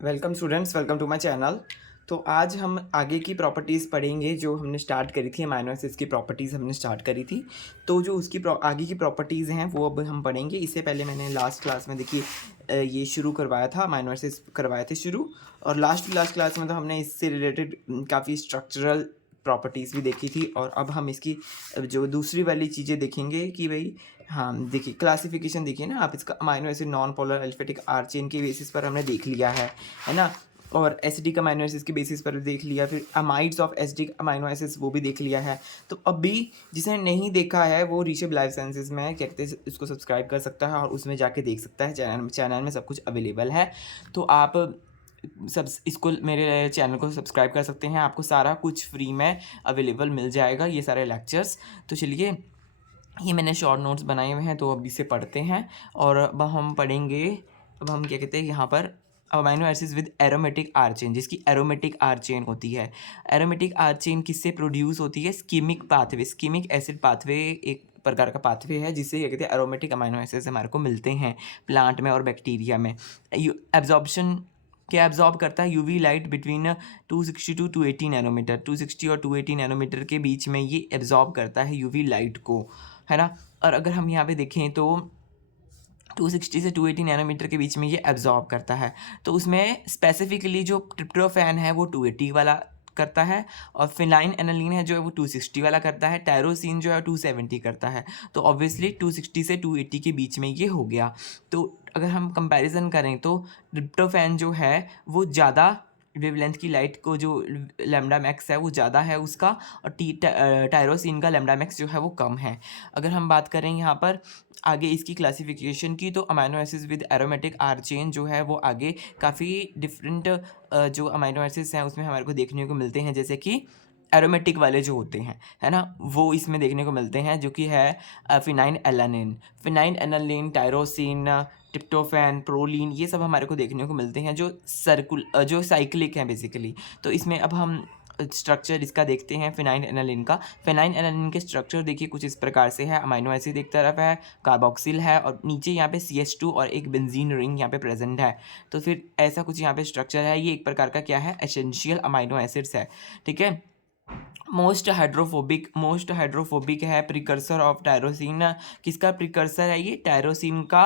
Welcome students, welcome to my channel. तो आज हम आगे की प्रॉपर्टीज़ पढ़ेंगे जो हमने स्टार्ट करी थी। अमाइनो एसिड्स की प्रॉपर्टीज़ हमने स्टार्ट करी थी। तो जो उसकी आगे की प्रॉपर्टीज़ हैं वो अब हम पढ़ेंगे। इससे पहले मैंने लास्ट क्लास में देखिए ये शुरू करवाया था, अमाइनो एसिड्स करवाए थे शुरू। और लास्ट क्लास में तो हमने इससे रिलेटेड काफ़ी स्ट्रक्चरल प्रॉपर्टीज़ भी देखी थी। और अब हम इसकी जो दूसरी वाली चीज़ें देखेंगे कि भाई, हाँ देखिए क्लासिफिकेशन देखिए ना आप, इसका amino acid non polar aliphatic R chain के बेसिस पर हमने देख लिया है ना। और एसिडिक अमाइनो एसिड्स के बेसिस पर देख लिया, फिर amides of acidic amino acids वो भी देख लिया है। तो अभी जिसने नहीं देखा है वो ऋषभ लाइफ साइंसेज में कहते हैं इसको सब्सक्राइब कर सकता है और उसमें जाके देख सकता है। चैनल में सब कुछ अवेलेबल है। तो आप सब इसको मेरे चैनल को सब्सक्राइब कर सकते हैं, आपको सारा कुछ फ्री में अवेलेबल मिल जाएगा, ये सारे लेक्चर्स। तो चलिए, ये मैंने शॉर्ट नोट्स बनाए हुए हैं तो अब इसे पढ़ते हैं। और अब हम पढ़ेंगे, अब हम क्या कहते हैं यहाँ पर, amino acids with aromatic R chain, जिसकी एरोमेटिक आर चेन होती है। एरोमेटिक आर चेन किससे प्रोड्यूस होती है? Shikimic pathway, shikimic acid pathway एक प्रकार का पाथवे है जिससे क्या कहते हैं एरोमेटिक अमाइनो एसिड्स हमारे को मिलते हैं प्लांट में और बैक्टीरिया में। एब्जॉर्प्शन क्या एब्जॉर्ब करता है? UV light between 260 to 280 nanometer, 260 और 280 नैनोमीटर के बीच में ये एब्जॉर्ब करता है यूवी लाइट को, है ना। और अगर हम यहाँ पे देखें तो 260 से 280 नैनोमीटर के बीच में ये एब्जॉर्ब करता है। तो उसमें स्पेसिफिकली जो ट्रिप्टोफैन है वो 280 वाला करता है, और फिनाइन एनालिन है जो है वो 260 वाला करता है, टायरोसिन जो है 270 करता है। तो ऑब्वियसली 260 से 280 के बीच में ये हो गया। तो अगर हम कंपैरिजन करें तो ट्रिप्टोफैन जो है वो ज़्यादा वेवलेंथ की लाइट को, जो लैम्डा मैक्स है वो ज़्यादा है उसका, और टायरोसिन का लैम्डा मैक्स जो है वो कम है। अगर हम बात करें यहाँ पर आगे इसकी क्लासिफिकेशन की, तो amino acids with aromatic R chain जो है वो आगे काफ़ी डिफरेंट जो अमाइनो एसिड्स हैं उसमें हमारे को देखने को मिलते हैं, जैसे कि एरोमेटिक वाले जो होते हैं, है ना, वो इसमें देखने को मिलते हैं, जो कि है फिनाइन एलानिन, टायरोसिन, ट्रिप्टोफैन, प्रोलीन, ये सब हमारे को देखने को मिलते हैं जो जो साइक्लिक हैं बेसिकली। तो इसमें अब हम स्ट्रक्चर इसका देखते हैं फिनाइन एनालिन का। फिनाइन एनालिन के स्ट्रक्चर देखिए कुछ इस प्रकार से है। अमाइनो एसिड एक तरफ है, कार्बोक्सिल है, और नीचे यहाँ पे CH2 और एक बेंजीन रिंग यहाँ पे प्रेजेंट है। तो फिर ऐसा कुछ यहाँ पे स्ट्रक्चर है। ये एक प्रकार का क्या है? एसेंशियल अमाइनो एसिड्स है, ठीक है। मोस्ट हाइड्रोफोबिक है, प्रिकर्सर ऑफ टायरोसिन। किसका प्रिकर्सर है ये? टायरोसिन का।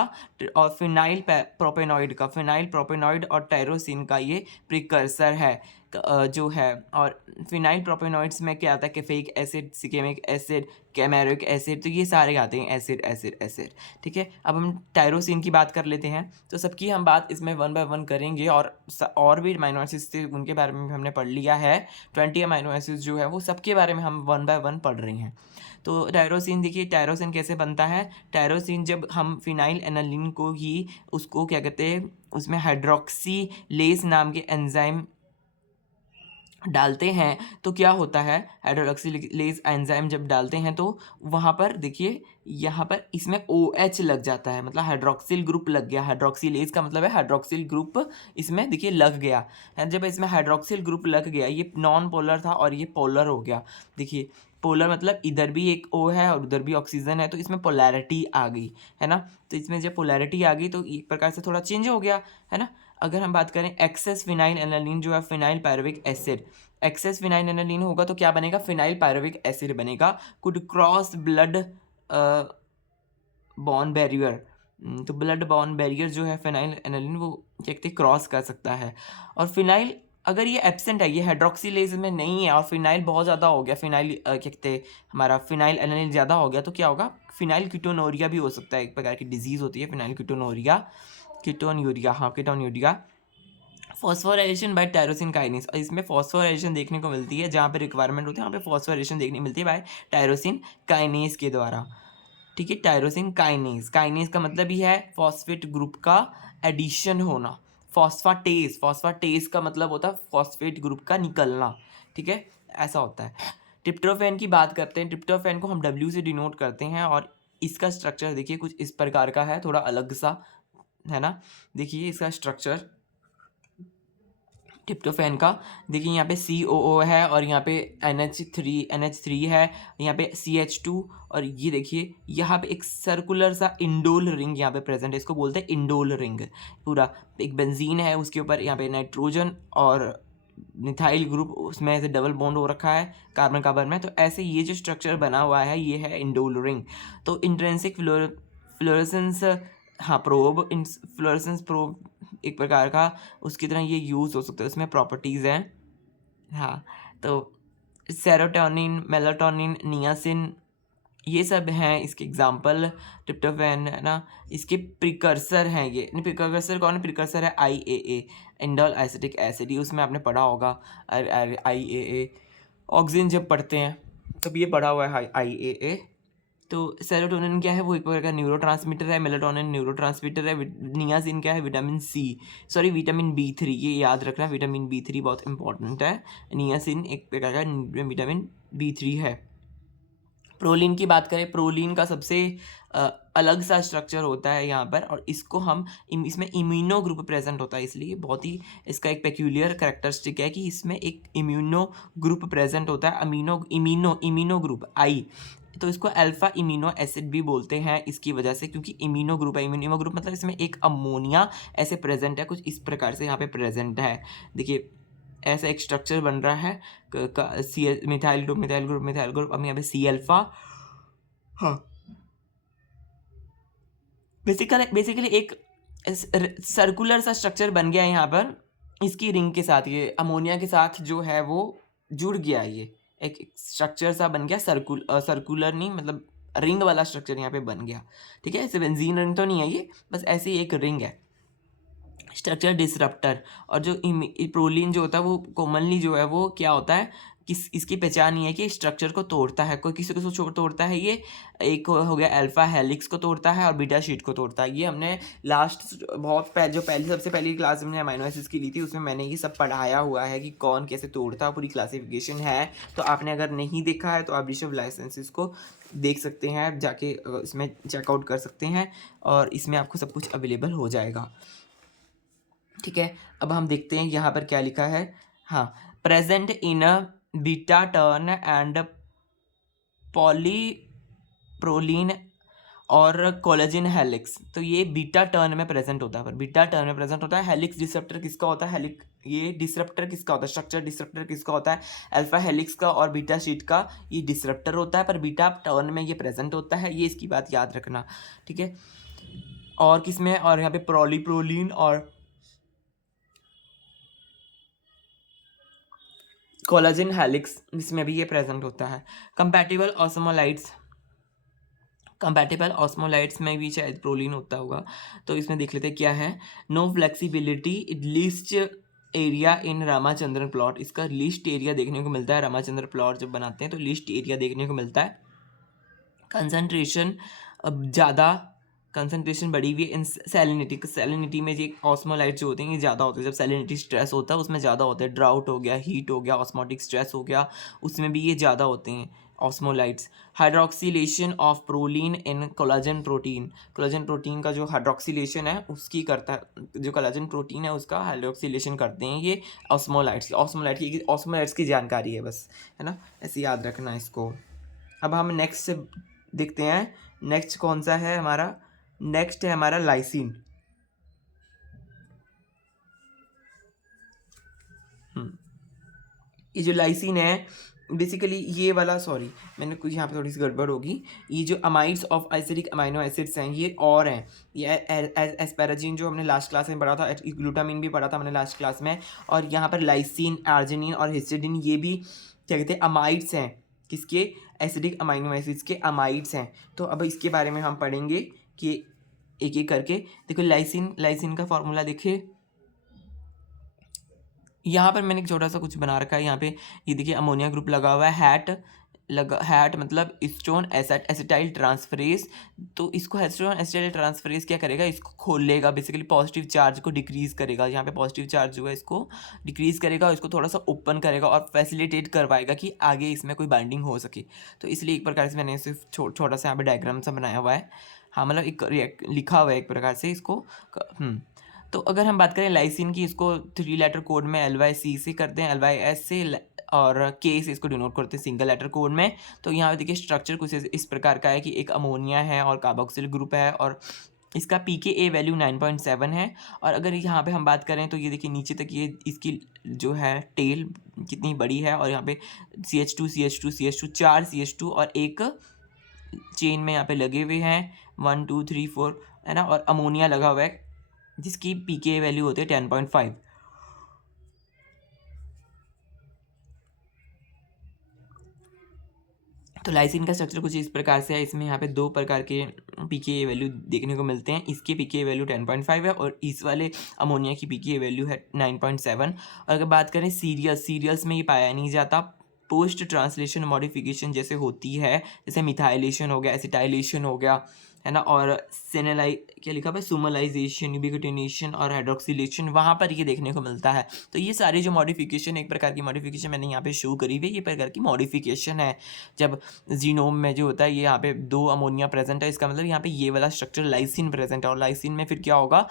और फिनाइल प्रोपेनॉइड और टायरोसिन का ये प्रिकर्सर है जो है। और फिनाइल प्रोपेनॉइड्स में क्या आता है? कैफेइक एसिड, सिकेमिक एसिड, कैमेरिक एसिड, तो ये सारे आते हैं एसिड एसिड एसिड, ठीक है। अब हम टायरोसिन की बात कर लेते हैं। तो सबकी हम बात इसमें 1 बाय 1 करेंगे, और भी अमाइनो एसिड्स थे उनके बारे में भी हमने पढ़ लिया है। 20 अमाइनो एसिड्स जो है वो सबके बारे में हम 1 बाय 1 पढ़ रहे हैं। तो टायरोसिन देखिए, टायरोसिन कैसे बनता है? टायरोसिन जब हम फिनाइल एनालिन को ही उसको क्या कहते हैं, उसमें हाइड्रोक्सीलेज नाम के एंजाइम डालते हैं तो क्या होता है? हाइड्रोक्सिलेज एंजाइम जब डालते हैं तो वहाँ पर देखिए, यहाँ पर इसमें OH लग जाता है, मतलब हाइड्रोक्सिल ग्रुप लग गया। हाइड्रोक्सिलेज का मतलब है हाइड्रोक्सिल ग्रुप इसमें देखिए लग गया है। जब इसमें हाइड्रोक्सिल ग्रुप लग गया, ये नॉन पोलर था और ये पोलर हो गया। देखिए पोलर मतलब इधर भी एक O है और उधर भी ऑक्सीजन है, तो इसमें पोलैरिटी आ गई, है ना। तो इसमें जब पोलैरिटी आ गई तो एक प्रकार से थोड़ा चेंज हो गया, है ना। अगर हम बात करें एक्सेस फिनाइल एनालिन जो है phenylpyruvic acid, excess phenylalanine होगा तो क्या बनेगा? फिनाइल पायरुविक एसिड बनेगा। Could cross blood brain barrier, तो ब्लड बॉर्न बैरियर जो है फिनाइल एनालिन वो क्या कहते हैं क्रॉस कर सकता है। और फिनाइल अगर ये एब्सेंट है, ये हाइड्रोक्सिलेज में नहीं है और फिनाइल बहुत ज़्यादा हो गया, फिनाइल क्या कहते हैं हमारा फिनाइल एनालिन ज़्यादा हो गया, तो क्या होगा? फिनाइल कीटोनूरिया भी हो सकता है, एक प्रकार की डिजीज़ होती है phenylketonuria, ketonuria. Phosphorylation by tyrosine kinase, और इसमें फॉस्फोराइलेशन देखने को मिलती है जहाँ पे रिक्वायरमेंट होती है, वहाँ पे फॉस्फोराइलेशन देखने मिलती है बाय टायरोसिन काइनेस के द्वारा, ठीक है। टायरोसिन काइनेस, काइनेस का मतलब ही है फॉस्फेट ग्रुप का एडिशन होना। फॉस्फाटेस का मतलब होता है फॉस्फेट ग्रुप का निकलना, ठीक है, ऐसा होता है। ट्रिप्टोफैन की बात करते हैं। ट्रिप्टोफैन को हम W से डिनोट करते हैं, और इसका स्ट्रक्चर देखिए कुछ इस प्रकार का है, थोड़ा अलग सा, है ना। देखिए इसका स्ट्रक्चर, ट्रिप्टोफैन का। देखिए यहाँ पे COO है और यहाँ पे NH3 है, यहाँ पे CH2, और ये देखिए यहाँ पे एक सर्कुलर सा इंडोल रिंग यहाँ पे प्रेजेंट है, इसको बोलते हैं इंडोल रिंग। पूरा एक बेंजीन है, उसके ऊपर यहाँ पे नाइट्रोजन और मिथाइल ग्रुप, उसमें ऐसे डबल बॉन्ड हो रखा है कार्बन कार्बन में। तो ऐसे ये जो स्ट्रक्चर बना हुआ है ये है इंडोल रिंग। तो इंट्रिंसिक फ्लोरेसेंस, हाँ प्रोब, इन फ्लोरेसेंस प्रोब एक प्रकार का उसकी तरह ये यूज़ हो सकता है, उसमें प्रॉपर्टीज़ हैं। हाँ, तो सेरोटोनिन, मेलाटोनिन, नियासिन, ये सब हैं इसके एग्जाम्पल। ट्रिप्टोफैन है ना, इसके प्रिकर्सर हैं ये। नहीं, प्रिकर्सर कौन है? प्रिकर्सर है IAA, इंडोल एसिटिक एसिड, उसमें आपने पढ़ा होगा IAA। ऑक्सीजन जब पढ़ते हैं तब ये पढ़ा हुआ है IAA। तो सेरोटोनिन क्या है? वो एक प्रकार का न्यूरोट्रांसमीटर है। मेलाटोनिन न्यूरोट्रांसमीटर है। नियासिन क्या है? विटामिन B3, ये याद रखना, विटामिन B3 बहुत इंपॉर्टेंट है। नियासिन एक प्रकार का विटामिन B3 है। प्रोलीन की बात करें, प्रोलीन का सबसे अलग सा स्ट्रक्चर होता है यहाँ पर, और इसको हम इसमें इम्यूनो ग्रुप प्रेजेंट होता है, इसलिए बहुत ही इसका एक पेक्यूलियर कैरेक्टरिस्टिक है कि इसमें एक इम्यूनो ग्रुप प्रेजेंट होता है। इम्यूनो ग्रुप आई, तो इसको अल्फा इम्यूनो एसिड भी बोलते हैं इसकी वजह से, क्योंकि इम्यूनो ग्रुप है। इम्यूनो ग्रुप मतलब इसमें एक अमोनिया ऐसे प्रेजेंट है, कुछ इस प्रकार से यहाँ पे प्रेजेंट है। देखिए ऐसा एक स्ट्रक्चर बन रहा है मिथाइल ग्रुप। अब यहाँ पे C अल्फा। हाँ, बेसिकली एक सर्कुलर सा स्ट्रक्चर बन गया है यहाँ पर, इसकी रिंग के साथ, ये अमोनिया के साथ जो है वो जुड़ गया। ये एक स्ट्रक्चर सा बन गया, सर्कुलर नहीं, मतलब रिंग वाला स्ट्रक्चर यहाँ पे बन गया। ठीक है, ऐसे बेंजीन रिंग तो नहीं है ये, बस ऐसी एक रिंग है। स्ट्रक्चर डिसरप्टर, और जो प्रोलीन जो होता है वो कॉमनली जो है वो क्या होता है, इसकी पहचान ये है कि स्ट्रक्चर को तोड़ता है। कोई किसी को तोड़ता है, ये एक हो गया अल्फा हेलिक्स को तोड़ता है और बीटा शीट को तोड़ता है। ये हमने लास्ट बहुत सबसे पहली क्लास हमने अमीनो एसिड्स की ली थी, उसमें मैंने ये सब पढ़ाया हुआ है कि कौन कैसे तोड़ता है, पूरी क्लासिफिकेशन है। तो आपने अगर नहीं देखा है तो आप ऋषभ लाइसेंसेस को देख सकते हैं, जाके इसमें चेकआउट कर सकते हैं, और इसमें आपको सब कुछ अवेलेबल हो जाएगा। ठीक है, अब हम देखते हैं यहाँ पर क्या लिखा है। हाँ, present in a beta turn and polyproline और कोलेजिन हेलिक्स। तो ये बीटा टर्न में प्रेजेंट होता है, पर बीटा टर्न में प्रेजेंट होता है। हेलिक्स डिसरप्टर किसका होता है? ये डिसरप्टर किसका होता है? स्ट्रक्चर डिसरप्टर किसका होता है? अल्फा हेलिक्स का और बीटा शीट का ये डिसरप्टर होता है, पर बीटा टर्न में ये प्रेजेंट होता है। ये इसकी बात याद रखना, ठीक है। और किसमें? और यहाँ पे पॉलीप्रोलीन और कोलेजिन हेलिक्स, इसमें भी ये प्रेजेंट होता है। कंपैटिबल ऑस्मोलाइट्स में भी शायद प्रोलीन होता होगा, तो इसमें देख लेते हैं क्या है। No flexibility, least area in Ramachandran plot. इसका लिस्ट एरिया देखने को मिलता है, रामाचंद्र प्लॉट जब बनाते हैं तो लिस्ट एरिया देखने को मिलता है। कंसंट्रेशन ज़्यादा, कंसंट्रेशन बढ़ी हुई है। इन सैलिनिटी में ये ऑस्मोलाइट जो होते हैं ये ज़्यादा होते हैं। जब सैलिनिटी स्ट्रेस होता है उसमें ज़्यादा होते हैं। ड्राउट हो गया, हीट हो गया, ऑस्मोटिक स्ट्रेस हो गया, उसमें भी ये ज़्यादा होते हैं osmolytes. Hydroxylation of proline in collagen protein का जो हाइड्रोक्सीलेशन है उसकी करता है, जो कोलाजन प्रोटीन है उसका हाइड्रोक्सीलेशन करते हैं ये ऑस्मोलाइट्स की जानकारी है बस, है ना, ऐसे याद रखना इसको। अब हम नेक्स्ट देखते हैं, नेक्स्ट कौन सा है हमारा? नेक्स्ट है हमारा लाइसिन। ये जो लाइसिन है बेसिकली ये वाला, सॉरी मैंने कुछ यहाँ पे थोड़ी सी गड़बड़ होगी। ये जो amides of acidic amino acids हैं ये और हैं, ये एस्पेराजिन जो हमने लास्ट क्लास में पढ़ा था, ग्लूटामिन भी पढ़ा था हमने लास्ट क्लास में, और यहाँ पर लाइसिन, आर्जिनिन और हिस्टिडिन ये भी क्या कहते हैं, अमाइड्स हैं। किसके? एसिडिक अमीनो एसिड्स के अमाइड्स हैं। तो अब इसके बारे में हम पढ़ेंगे कि एक एक करके। देखो लाइसिन का फॉर्मूला देखिए, यहाँ पर मैंने एक छोटा सा कुछ बना रखा है। यहाँ पे ये देखिए अमोनिया ग्रुप लगा हुआ है, हैट मतलब स्टोन एसिटाइल ट्रांसफरेज। तो इसको स्टोन एसिटाइल ट्रांसफरेज क्या करेगा? इसको खोल लेगा, बेसिकली पॉजिटिव चार्ज को डिक्रीज करेगा। यहाँ पे पॉजिटिव चार्ज जो है इसको डिक्रीज करेगा और इसको थोड़ा सा ओपन करेगा और फैसिलिटेट करवाएगा कि आगे इसमें कोई बाइंडिंग हो सके। तो इसलिए एक प्रकार से मैंने सिर्फ छोटा सा यहाँ पे डायग्राम सा बनाया हुआ है। हाँ, मतलब एक लिखा हुआ है एक प्रकार से इसको। तो अगर हम बात करें लाइसिन की, इसको 3 लेटर कोड में LYC से करते हैं, LYS से, और K से इसको डिनोट करते हैं सिंगल लेटर कोड में। तो यहाँ पे देखिए स्ट्रक्चर कुछ इस प्रकार का है कि एक अमोनिया है और कार्बोक्सिल ग्रुप है, और इसका pKa वैल्यू 9.7 है। और अगर यहाँ पे हम बात करें तो ये देखिए नीचे तक ये इसकी जो है टेल कितनी बड़ी है, और यहाँ पे CH2 CH2 CH2 4 CH2 और एक चेन में यहाँ पे लगे हुए हैं 1 2 3 4, है ना, और अमोनिया लगा हुआ है जिसकी pKa वैल्यू होती है 10.5। तो लाइसिन का स्ट्रक्चर कुछ इस प्रकार से है। इसमें यहाँ पे 2 प्रकार के pKa वैल्यू देखने को मिलते हैं। इसके pKa वैल्यू 10.5 है और इस वाले अमोनिया की pKa वैल्यू है 9.7। और अगर बात करें सीरियल्स में ये पाया नहीं जाता। पोस्ट ट्रांसलेशन मॉडिफिकेशन जैसे होती है, जैसे मिथाइलेशन हो गया, एसिटाइलेशन हो गया, है ना, और क्या लिखा हुआ है, सुमलाइजेशन, यूबिक्विटिनेशन और हाइड्रोक्सिलेशन, वहाँ पर ये देखने को मिलता है। तो ये सारे जो मॉडिफिकेशन, एक प्रकार की मॉडिफिकेशन मैंने यहाँ पे शो करी हुई है, ये प्रकार की मॉडिफिकेशन है। जब जीनोम में जो होता है, ये यहाँ पे 2 अमोनिया प्रेजेंट है, इसका मतलब यहाँ पे ये वाला स्ट्रक्चर लाइसिन प्रेजेंट है, और लाइसिन में फिर क्या होगा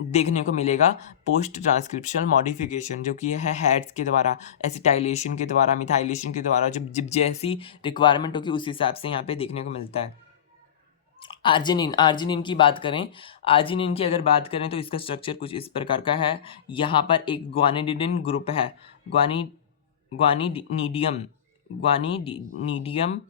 देखने को मिलेगा, पोस्ट ट्रांसक्रिप्शनल मॉडिफिकेशन, जो कि है हैड्स के द्वारा, एसिटाइलेशन के द्वारा, मिथाइलेशन के द्वारा, जब जैसी रिक्वायरमेंट होगी उस हिसाब से यहाँ पे देखने को मिलता है। आर्जिनिन की बात करें, आर्जिनिन की अगर बात करें तो इसका स्ट्रक्चर कुछ इस प्रकार का है। यहाँ पर एक ग्वानिडिन ग्रुप है, ग्वानिडीनियम ग्वानिडीनियम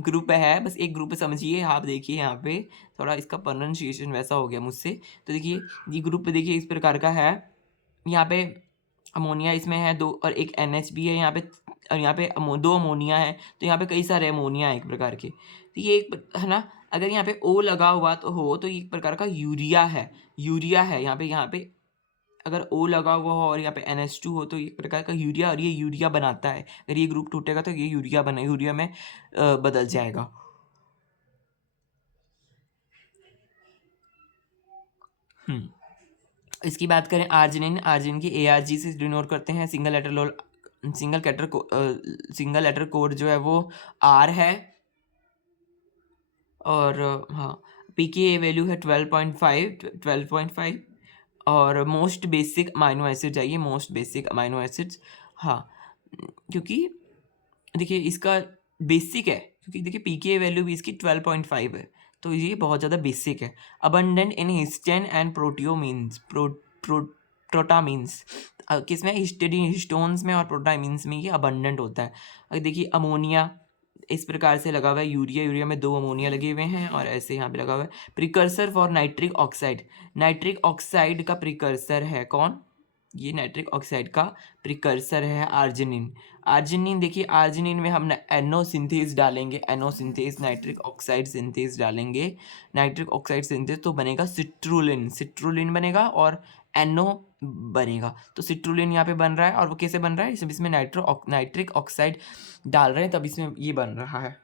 ग्रुप है। बस एक ग्रुप समझिए आप, देखिए यहाँ पे थोड़ा इसका प्रोनाउंसिएशन वैसा हो गया मुझसे। तो देखिए ये ग्रुप देखिए इस प्रकार का है। यहाँ पे अमोनिया इसमें है 2 और एक NH भी है यहाँ पे, और यहाँ पे 2 अमोनिया है, तो यहाँ पे कई सारे अमोनिया है एक प्रकार के। तो ये एक है ना, अगर यहाँ पे O लगा हुआ तो ये एक प्रकार का यूरिया है यहाँ पे अगर O लगा हुआ हो और यहाँ पे NH2 हो तो एक प्रकार का यूरिया, और ये यूरिया बनाता है। अगर ये ग्रुप टूटेगा तो ये यूरिया में बदल जाएगा। इसकी बात करें आर्जिनिन की ARG से डिनोट करते हैं। सिंगल लेटर कोड जो है वो R है, और हाँ pKa वैल्यू है 12.5 और मोस्ट बेसिक अमाइनो एसिड चाहिए, मोस्ट बेसिक अमाइनो एसिड्स। हाँ, क्योंकि देखिए इसका बेसिक है, क्योंकि देखिए pKa वैल्यू भी इसकी 12.5 है, तो ये बहुत ज़्यादा बेसिक है। अबंडेंट इन हिस्टेन एंड प्रोटामीन्स, किसमें, हिस्टोन्स में और प्रोटामीन्स में ये अबंडेंट होता है। अगर देखिए अमोनिया इस प्रकार से लगा हुआ है, यूरिया में 2 अमोनिया लगे हुए हैं, और ऐसे यहाँ पे लगा हुआ है। प्रिकर्सर फॉर नाइट्रिक ऑक्साइड का प्रिकर्सर है कौन, ये नाइट्रिक ऑक्साइड का प्रिकर्सर है आर्जिनिन। देखिए आर्जिनिन में हम NO सिंथेज डालेंगे, नाइट्रिक ऑक्साइड सिंथेज डालेंगे, तो बनेगा सिट्रुलिन बनेगा और NO बनेगा। तो सिट्रुलिन यहाँ पे बन रहा है, और वो कैसे बन रहा है, इसमें नाइट्रिक ऑक्साइड डाल रहे हैं तब इसमें ये बन रहा है।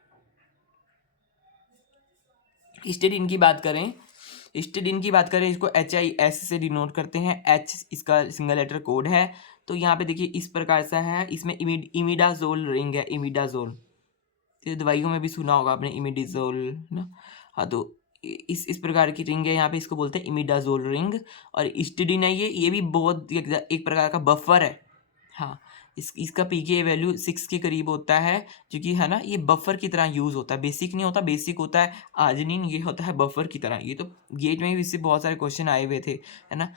हिस्टिडीन की बात करें, इसको HIS से डिनोट करते हैं। H इसका सिंगल लेटर कोड है। तो यहाँ पे देखिए इस प्रकार सा है, इसमें इमिडाजोल रिंग है, ये दवाइयों में भी सुना होगा आपने इमिडाजोल ना। हाँ, तो इस प्रकार की रिंग है यहाँ पे, इसको बोलते हैं इमिडाजोल रिंग। और हिस्टिडीन है ये भी बहुत एक प्रकार का बफर है। हाँ, इसका pKa वैल्यू 6 के करीब होता है, क्योंकि है ना ये बफर की तरह यूज़ होता है, बेसिक नहीं होता। बेसिक होता है आर्जिनिन, ये होता है बफर की तरह। ये तो गेट में भी इससे बहुत सारे क्वेश्चन आए हुए थे, है ना।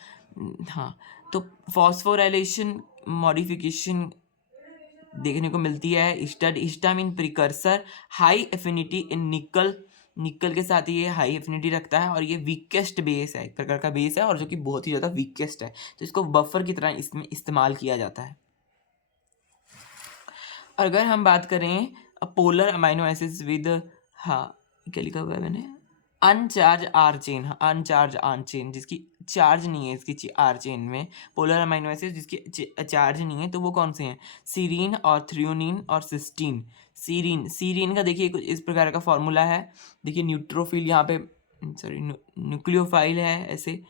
हाँ, तो फॉस्फोराइलेशन मॉडिफिकेशन देखने को मिलती है। हिस्टामिन प्रिकर्सर, हाई एफिनिटी इन निकल के साथ ये हाई एफिनिटी रखता है, और ये वीकेस्ट बेस है, एक प्रकार का बेस है, और जो कि बहुत ही ज़्यादा वीकेस्ट है, तो इसको बफर की तरह इसमें इस्तेमाल किया जाता है। अगर हम बात करें पोलर अमाइनो एसिड्स विद, हाँ क्या लिखा हुआ है मैंने, अनचार्ज आर चेन, जिसकी चार्ज नहीं है इसकी आर चेन में, पोलर अमाइनो एसिड जिसकी चार्ज नहीं है, तो वो कौन से हैं, सीरीन और थ्रियोनिन और सिस्टीन। सीरीन का देखिए कुछ इस प्रकार का फॉर्मूला है। देखिए न्यूक्लियोफाइल है ऐसे,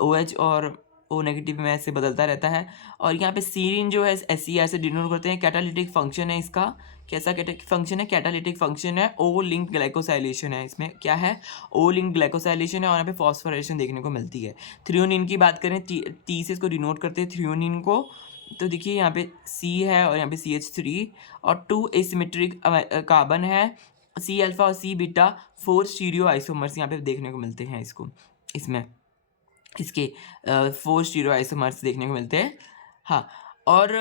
OH और ओ नेगेटिव में ऐसे बदलता रहता है। और यहाँ पे सीरीन जो है SCR से डिनोट करते हैं। कैटालिटिक फंक्शन है इसका, कैसा कैटालिटिक फंक्शन है? कैटालिटिक फंक्शन है, ओ लिंक ग्लाइकोसाइलेशन है। इसमें क्या है? ओ लिंक ग्लाइकोसाइलेशन है और यहाँ पे फॉस्फोराइलेशन देखने को मिलती है। थ्रियोनिन की बात करें, टी से इसको डिनोट करते हैं थ्रियोनिन को। तो देखिए यहाँ पे C है और यहाँ पे CH3 और 2 एसिमेट्रिक कार्बन है, C अल्फा और C बीटा, 4 स्टीरियो आइसोमर्स यहाँ पे देखने को मिलते हैं इसको, इसमें इसके 4 स्टीरियो आइसोमर्स देखने को मिलते हैं। हाँ, और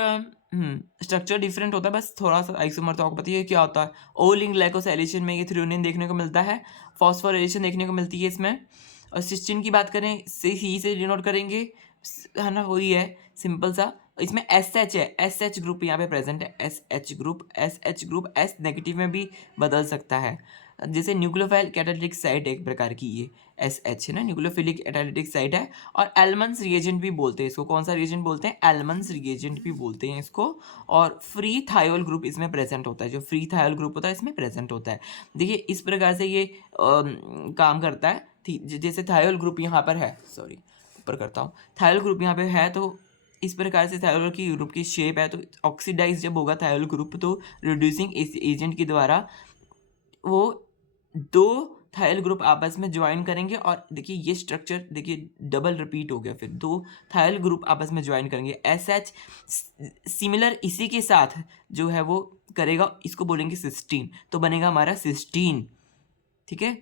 स्ट्रक्चर डिफरेंट होता है, बस थोड़ा सा आइसोमर तो आपको पता ही है क्या होता है। ओ लिंक ग्लाइकोसाइलेशन में ये थ्रियोनिन देखने को मिलता है, फॉस्फोराइलेशन देखने को मिलती है इसमें। और सिस्टीन की बात करें, सी से डिनोट करेंगे, है ना, वही है सिंपल सा। इसमें SH है, SH ग्रुप यहाँ पे प्रेजेंट है, SH ग्रुप S नेगेटिव में भी बदल सकता है। जैसे न्यूक्लियोफाइल कैटालिटिक साइट एक प्रकार की ये SH है ना, न्यूक्लियोफिलिक कैटालिटिक साइट है। और एलमंस रिएजेंट भी बोलते हैं इसको। कौन सा रिएजेंट बोलते हैं? एलमंस रिएजेंट भी बोलते हैं इसको। और फ्री थायोल ग्रुप इसमें प्रेजेंट होता है, जो फ्री थायोल ग्रुप होता है इसमें प्रेजेंट होता है। देखिए इस प्रकार से ये काम करता है। जैसे थायोल ग्रुप यहाँ पर है, सॉरी ऊपर करता हूँ, थायोल ग्रुप यहाँ पे है, तो इस प्रकार से थायोल की ग्रुप की शेप है। तो ऑक्सीडाइज जब होगा थायोल ग्रुप, तो रिड्यूसिंग एजेंट के द्वारा वो 2 थायल ग्रुप आपस में ज्वाइन करेंगे। और देखिए ये स्ट्रक्चर देखिए डबल रिपीट हो गया, फिर 2 थायल ग्रुप आपस में ज्वाइन करेंगे। SH सिमिलर इसी के साथ जो है वो करेगा, इसको बोलेंगे सिस्टीन, तो बनेगा हमारा सिस्टीन, ठीक है।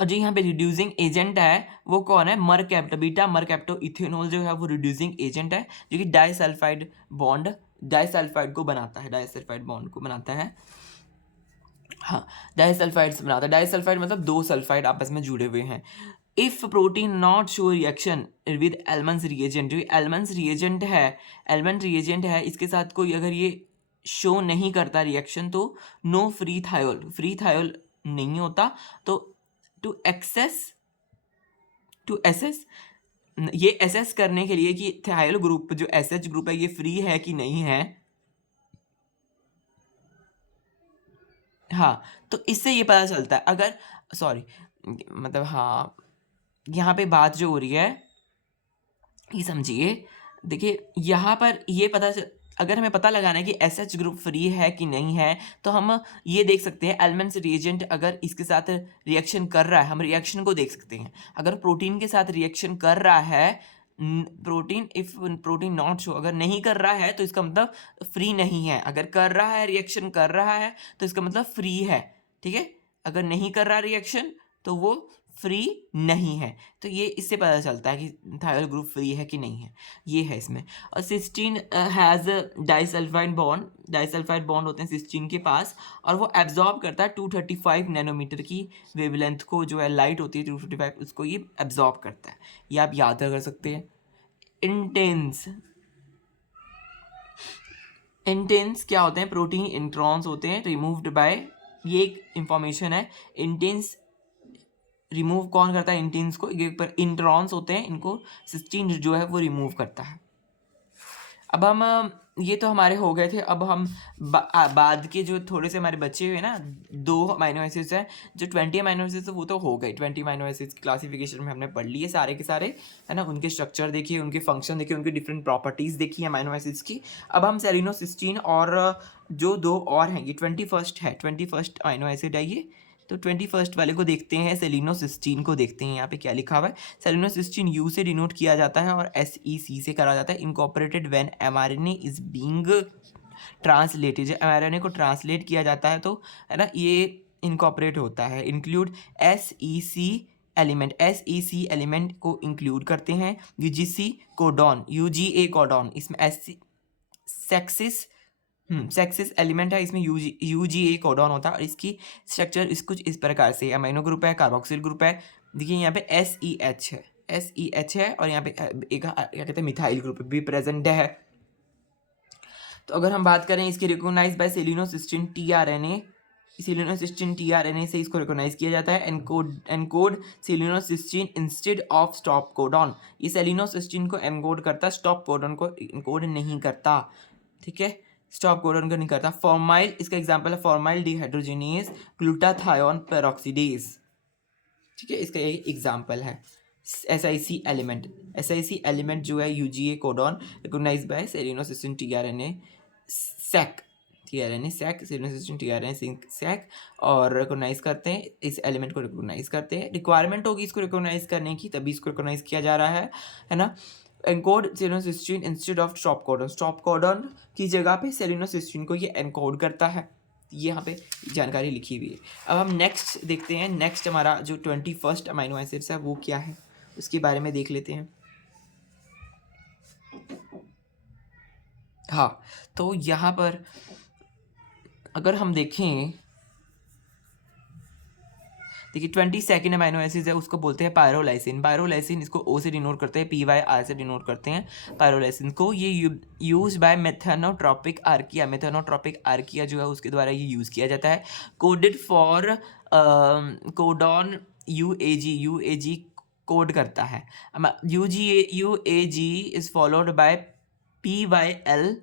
और जो यहाँ पे रिड्यूसिंग एजेंट है वो कौन है? मरकैप्टो, बीटा मरकैप्टो इथेनॉल जो है वो रिड्यूसिंग एजेंट है, जो कि डाइसल्फाइड बॉन्ड, डाइसल्फाइड को बनाता है, डाइसल्फाइड बॉन्ड को बनाता है। हाँ, डाइसल्फाइड से बनाता है। डाइसल्फाइड मतलब 2 सल्फाइड आपस में जुड़े हुए हैं। If protein not show reaction with Ellman's reagent, जो एलमंस रिएजेंट है, एलमंट रिएजेंट है, इसके साथ कोई अगर ये शो नहीं करता रिएक्शन, तो no free thiol, free thiol नहीं होता। तो टू एसेस ये एसेस करने के लिए कि थायोल ग्रुप जो SH ग्रुप है ये फ्री है कि नहीं है, हाँ, तो इससे ये पता चलता है। अगर सॉरी मतलब हाँ, यहाँ पे बात जो हो रही है ये समझिए। देखिए यहाँ पर ये अगर हमें पता लगाना है कि SH ग्रुप फ्री है कि नहीं है, तो हम ये देख सकते हैं एलिमेंट्स रिएजेंट अगर इसके साथ रिएक्शन कर रहा है, हम रिएक्शन को देख सकते हैं। अगर प्रोटीन के साथ रिएक्शन कर रहा है, protein if protein not show, अगर नहीं कर रहा है तो इसका मतलब फ्री नहीं है। अगर कर रहा है, रिएक्शन कर रहा है, तो इसका मतलब फ्री है, ठीक है। अगर नहीं कर रहा रिएक्शन तो वो फ्री नहीं है। तो ये इससे पता चलता है कि थायरोइड ग्रुप फ्री है कि नहीं है, ये है इसमें। और cysteine has disulphide bond, disulphide bond होते हैं सिस्टीन के पास, और वो एब्जॉर्ब करता है 235 नैनोमीटर की वेवलेंथ को, जो है लाइट होती है 235, उसको ये एब्जॉर्ब करता है। ये आप याद कर सकते हैं। इंटेंस, इंटेंस क्या होते हैं? प्रोटीन इंट्रॉन्स होते हैं रिमूव्ड बाय, ये एक इंफॉर्मेशन है। इंटेंस रिमूव कौन करता है? इंटेंस को, ये पर इंट्रॉन्स होते हैं, इनको सिस्टीन जो है वो रिमूव करता है। अब हम ये तो हमारे हो गए थे। अब हम बाद के जो थोड़े से हमारे बचे हुए ना 2 अमीनो एसिड्स हैं, जो 20 अमीनो एसिड्स वो तो हो गए। 20 अमीनो एसिड्स क्लासिफिकेशन में हमने पढ़ लिए सारे के सारे, है ना। उनके स्ट्रक्चर देखिए, उनके फंक्शन देखिए, उनकी डिफरेंट प्रॉपर्टीज़ देखिए अमीनो एसिड्स की। अब हम सेलिनोसिस्टीन और जो 2 और हैं, ये 21st है, 21st अमीनो एसिड है ये। तो 21st वाले को देखते हैं, सेलिनोसिस्टीन को देखते हैं। यहाँ पे क्या लिखा हुआ है? सेलिनोसिस्टीन U से डिनोट किया जाता है और SEC से करा जाता है। Incorporated when mRNA is being translated, जब mRNA को ट्रांसलेट किया जाता है तो, है ना, ये इनकॉर्पोरेट होता है। Include SEC element, SEC element को इंक्लूड करते हैं। UGC कोडॉन, UGA कोडॉन, इसमें सेक्सिस एलिमेंट है, इसमें UGA कोडॉन होता है। और इसकी स्ट्रक्चर कुछ इस प्रकार से, अमीनो ग्रुप है, कार्बोक्सिल ग्रुप है। देखिए यहाँ पे SEH है और यहाँ पे एक क्या कहते हैं मिथाइल ग्रुप भी प्रेजेंट है। तो अगर हम बात करें इसकी recognise by selenocysteine tRNA, selenocysteine tRNA से इसको रिकॉग्नाइज किया जाता है। Encode selenocysteine instead of stop codon, ये सेलिनोसिस्टीन को एनकोड करता है, स्टॉप कोडॉन को एनकोड नहीं करता, ठीक है, स्टॉप कोडॉन को नहीं करता। फॉर्माइल इसका एग्जांपल है, फॉर्माइल डिहाइड्रोजिनेज ग्लूटाथायोन पेरोक्सीडेज, ठीक है, इसका एक एग्जांपल है। SIC एलिमेंट जो है UGA codon recognise by selenocysteine tRNA sac selenocysteine tRNA sac और रिकॉग्नाइज करते हैं, इस एलिमेंट को रिकॉग्नाइज करते हैं। रिक्वायरमेंट होगी इसको रिकॉग्नाइज करने की, तभी इसको रिकॉग्नाइज किया जा रहा है ना। Encode selenocysteine instead of stop codon की जगह पे सेलिनोसिस्टीन को ये एनकोड करता है। ये यहाँ पे जानकारी लिखी हुई है। अब हम नेक्स्ट देखते हैं, नेक्स्ट हमारा जो 21st अमाइनो एसिड्स है वो क्या है, उसके बारे में देख लेते हैं। हाँ, तो यहाँ पर अगर हम देखें, देखिए 22nd अमाइनो एसिड है, उसको बोलते हैं पायरोलाइसिन। इसको O से डिनोट करते हैं, PYR से डिनोट करते हैं पायरोलाइसिन को। ये यूज बाय मेथानोट्रोपिक आर्किया जो है उसके द्वारा ये यूज़ किया जाता है। Coded for codon UAG code करता है। UAG is followed by PYL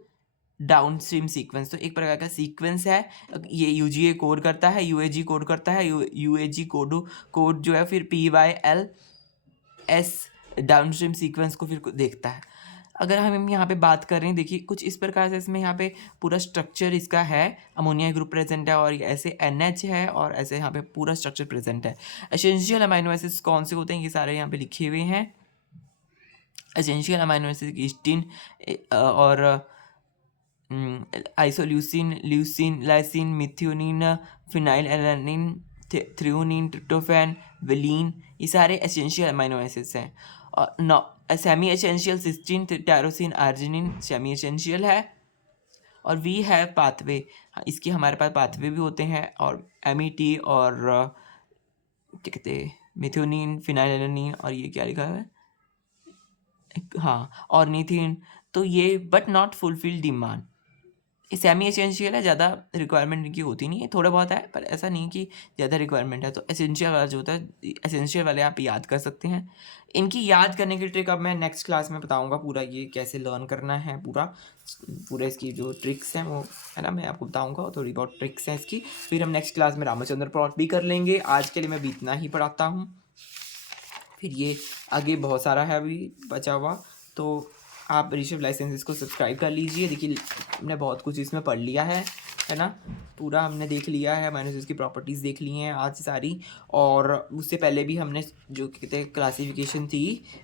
downstream sequence. तो एक प्रकार का सीक्वेंस है, ये UGA कोड करता है, UAG कोड करता है, UAG कोड जो है फिर PYLS डाउनस्ट्रीम सीक्वेंस को फिर देखता है। अगर हम यहाँ पे बात कर रहे हैं, देखिए कुछ इस प्रकार से इसमें यहाँ पे पूरा स्ट्रक्चर इसका है। अमोनिया ग्रुप प्रेजेंट है और ऐसे NH है और ऐसे यहाँ पे पूरा स्ट्रक्चर प्रेजेंट है। एसेंशियल अमाइनो एसिड्स कौन से होते हैं ये सारे यहाँ पे लिखे हुए हैं। एसेंशियल अमाइनो एसिड हिस्टीन और isoleucine, leucine, lysine, methionine, phenylalanine, threonine, tryptophan, valine, ये सारे एसेंशियल अमाइनो एसिड्स हैं। और semi essential cysteine, tyrosine, arginine semi essential है। और वी है पाथवे, इसके हमारे पास पाथवे भी होते हैं। और MET और क्या कहते हैं मिथ्योनिन, फिनाइल एलानिन और ये क्या लिखा है, हाँ ऑर्निथिन। तो ये but not fulfil demand, semi essential है, ज़्यादा रिक्वायरमेंट इनकी होती नहीं है, थोड़ा बहुत है पर ऐसा नहीं कि ज़्यादा रिक्वायरमेंट है। तो एसेंशियल वाला जो होता है, एसेंशियल वाले आप याद कर सकते हैं। इनकी याद करने की ट्रिक अब मैं नेक्स्ट क्लास में बताऊंगा, पूरा ये कैसे लर्न करना है, पूरा इसकी जो ट्रिक्स हैं वो है ना मैं आपको बताऊंगा, थोड़ी बहुत ट्रिक्स हैं इसकी। फिर हम नेक्स्ट क्लास में रामचंद्र प्लॉट भी कर लेंगे। आज के लिए मैं भी इतना ही पढ़ाता हूँ, फिर ये आगे बहुत सारा है अभी बचा हुआ। तो आप ऋषभ लाइसेंसेस को सब्सक्राइब कर लीजिए। देखिए हमने बहुत कुछ इसमें पढ़ लिया है ना, पूरा हमने देख लिया है। मैंने इसकी प्रॉपर्टीज़ देख ली हैं आज सारी, और उससे पहले भी हमने जो कहते हैं क्लासिफिकेशन थी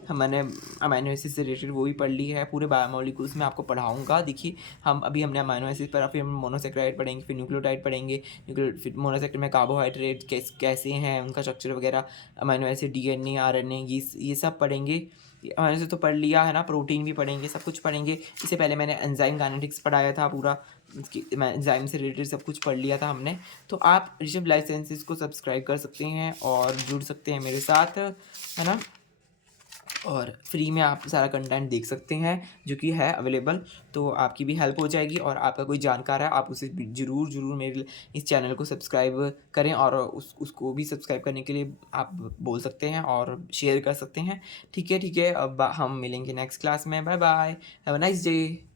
हमने अमाइनो एसिड से रिलेटेड वो भी पढ़ ली है। पूरे बायोमोलिक्यूल्स में आपको पढ़ाऊँगा। देखिए हमने अमाइनो एसिड पर, फिर हम मोनोसेक्राइड पढ़ेंगे, फिर न्यूक्लियोटाइड पढ़ेंगे, फिर मोनोसेक्राइड में कार्बोहाइड्रेट कैसे हैं, उनका स्ट्रक्चर वगैरह, अमाइनो एसिड, DNA, RNA, ये सब पढ़ेंगे। मैंने से तो पढ़ लिया है ना, प्रोटीन भी पढ़ेंगे, सब कुछ पढ़ेंगे। इससे पहले मैंने एंजाइम काइनेटिक्स पढ़ाया था, पूरा एंजाइम से रिलेटेड सब कुछ पढ़ लिया था हमने। तो आप ऋषभ लाइसेंसेस को सब्सक्राइब कर सकते हैं और जुड़ सकते हैं मेरे साथ, है ना। और फ्री में आप सारा कंटेंट देख सकते हैं जो कि है अवेलेबल, तो आपकी भी हेल्प हो जाएगी। और आपका कोई जानकार है, आप उसे ज़रूर मेरे इस चैनल को सब्सक्राइब करें, और उसको भी सब्सक्राइब करने के लिए आप बोल सकते हैं और शेयर कर सकते हैं। ठीक है, अब हम मिलेंगे नेक्स्ट क्लास में। Bye bye, have a nice day.